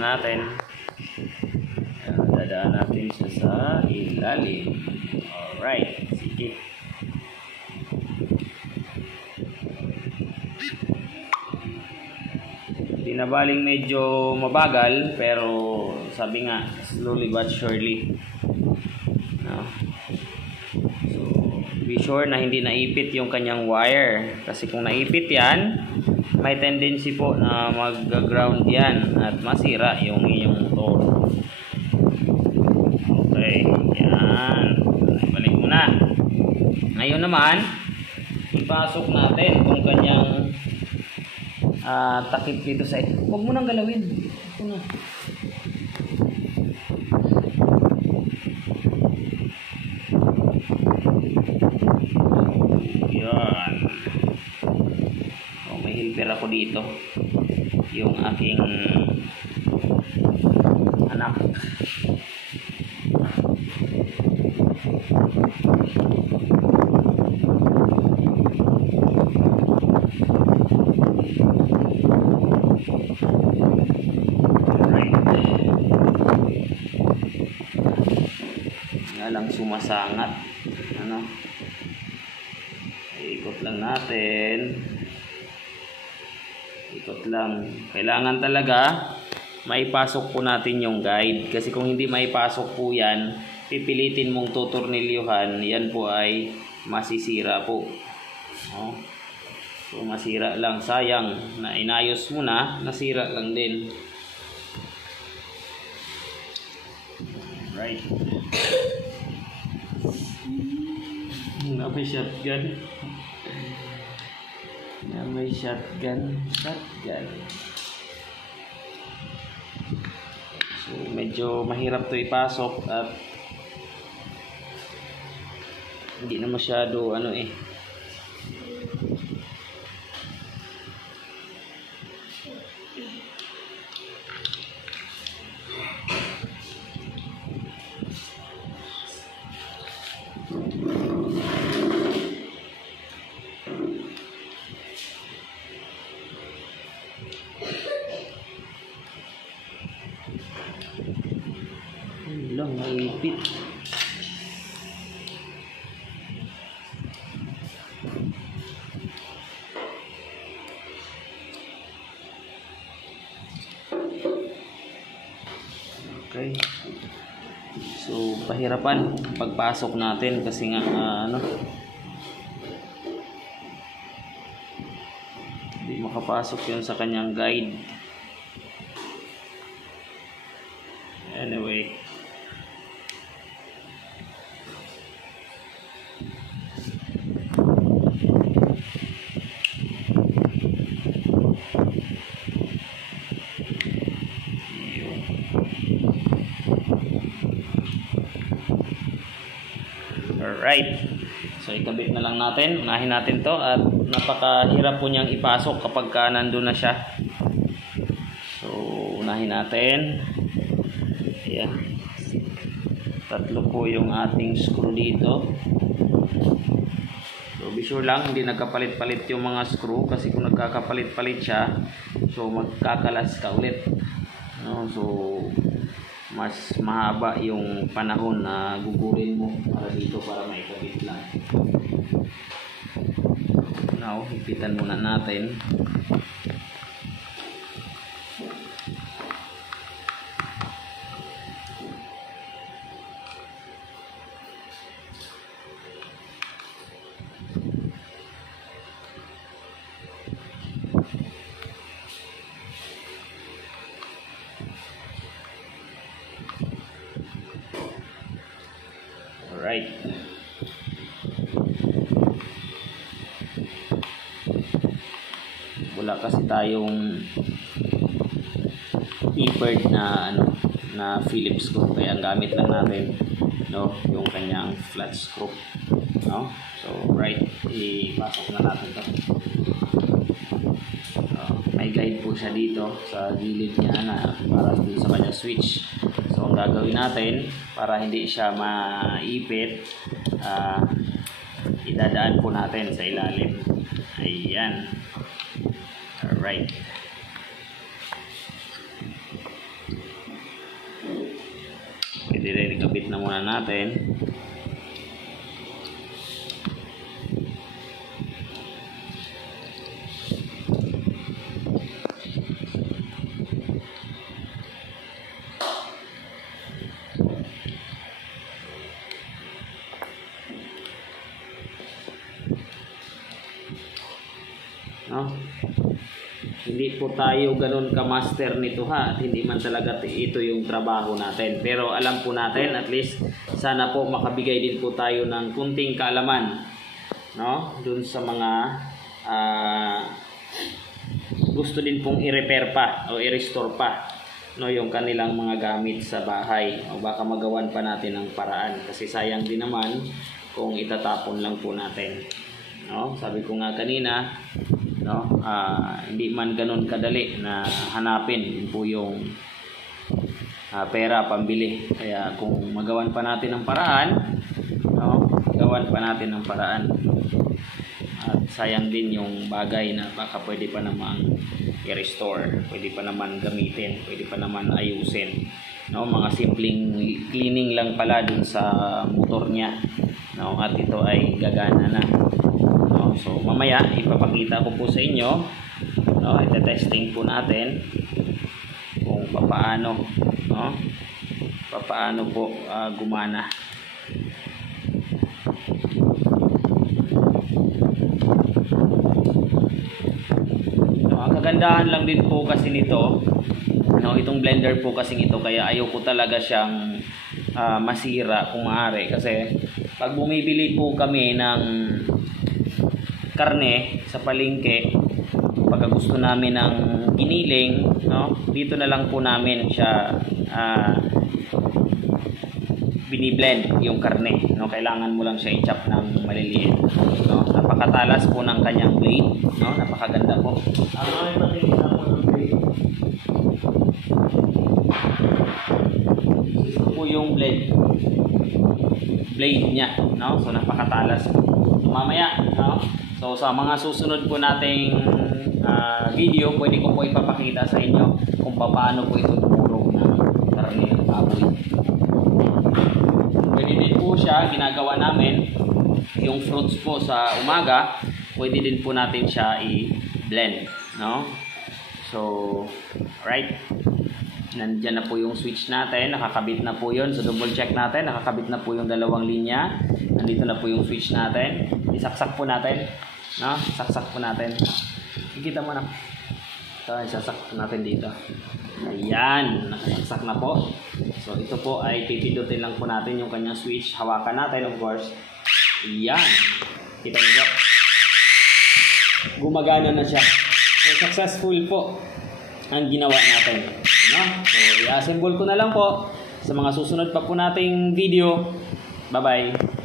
na natin. Dadaan natin siya sa ilalim. Alright, sige. Hindi na baling medyo mabagal, pero sabi nga, slowly but surely. No? So, be sure na hindi naipit yung kanyang wire. Kasi kung naipit yan, may tendency po na mag-ground yan at masira yung inyong motor. Okay, yan. Balik mo na. Ngayon naman, ipasok natin kung kanyang takip dito sa... Huwag mo nang galawin. Ito na. Yan. May helper ako dito. Yung aking anak. Lang sumasangat, ano, ikot lang natin, ikot lang. Kailangan talaga maipasok po natin yung guide, kasi kung hindi maipasok po yan, pipilitin mong tutornilyuhan, yan po ay masisira po, no? So masira lang, sayang na inayos mo na, nasira lang din. Right. May shotgun. May shotgun. So medyo mahirap to ipasok at hindi na masyado ano eh. Lang maipit. Okay. So pahirapan pagpasok natin kasi nga ano, hindi makapasok yun sa kanyang guide. Anyway, alright, so ikabit na lang natin, unahin natin to at napakahirap po niyang ipasok kapag nandun na siya. So unahin natin. Ayan, tatlo po yung ating screw dito. So be sure lang hindi nagkapalit-palit yung mga screw, kasi kung nagkakapalit-palit siya, so magkakalas ka ulit, no? So mas mahaba yung panahon na gugulin mo para dito para maikabit lang. Now, hipitan muna natin. Alright. Wala kasi tayong tapered na ano, na Phillips screw, kaya ang gamit lang natin, no, yung kanyang flat screw, no? So right, ipasok na natin to. May guide po siya dito sa gilid niya na para dun sa kanyang switch. So ang gagawin natin para hindi siya maipit, idadaan po natin sa ilalim. Ayan. Alright. Dire-kabit na muna natin. No? Hindi po tayo ganun ka-master nito ha, at hindi man talaga ito yung trabaho natin, pero alam po natin, at least sana po makabigay din po tayo ng kunting kaalaman, no, dun sa mga gusto din pong i-repair pa o i-restore pa, no, yung kanilang mga gamit sa bahay, o baka magawan pa natin ng paraan, kasi sayang din naman kung itatapon lang po natin, no. Sabi ko nga kanina, no, hindi man ganun kadali na hanapin po yung pera pambili, kaya kung magawan pa natin ng paraan, no, gawan pa natin ng paraan, at sayang din yung bagay na baka pwede pa namang i-restore, pwede pa naman gamitin, pwede pa naman ayusin, no, mga simpleng cleaning lang pala dun sa motor niya, no, at ito ay gagana na. So mamaya ipapakita ko po sa inyo, no, ite-testing po natin kung papaano, no, papaano po gumana. No, ang kagandahan lang din po kasi nito, no, itong blender po kasi ito, kaya ayaw ko talaga siyang masira kung maaari, kasi pag bumibili po kami ng karne sa palengke, pag gusto namin ng giniling, no, dito na lang po namin siya biniblend yung karne, no. Kailangan mo lang siya i-chop ng maliliit, no. Napakatalas po ng kanyang blade, no, napakaganda po. Ito po yung blade niya, no. So napakatalas po. Mamaya, no, so sa mga susunod po nating video, pwede ko po ipapakita sa inyo kung paano po ito dumurog ng karne ng baboy. Pwede din po siya, ginagawa namin yung fruits po sa umaga, pwede din po natin siya i-blend, no. So right, nandyan na po yung switch natin, nakakabit na po yun. So double check natin, nakakabit na po yung dalawang linya, nandito na po yung switch natin. Isaksak po natin, no? Saksak po natin. Kikita mo na. So, isaksak po natin dito. Ayan, nakasaksak na po. So, ito po ay pipindutin lang po natin yung kanyang switch. Hawakan natin, of course. Ayan. Kita niyo po. Gumagana na siya. So, successful po ang ginawa natin, no? So, i-assemble ko na lang po sa mga susunod pa po nating video. Bye-bye.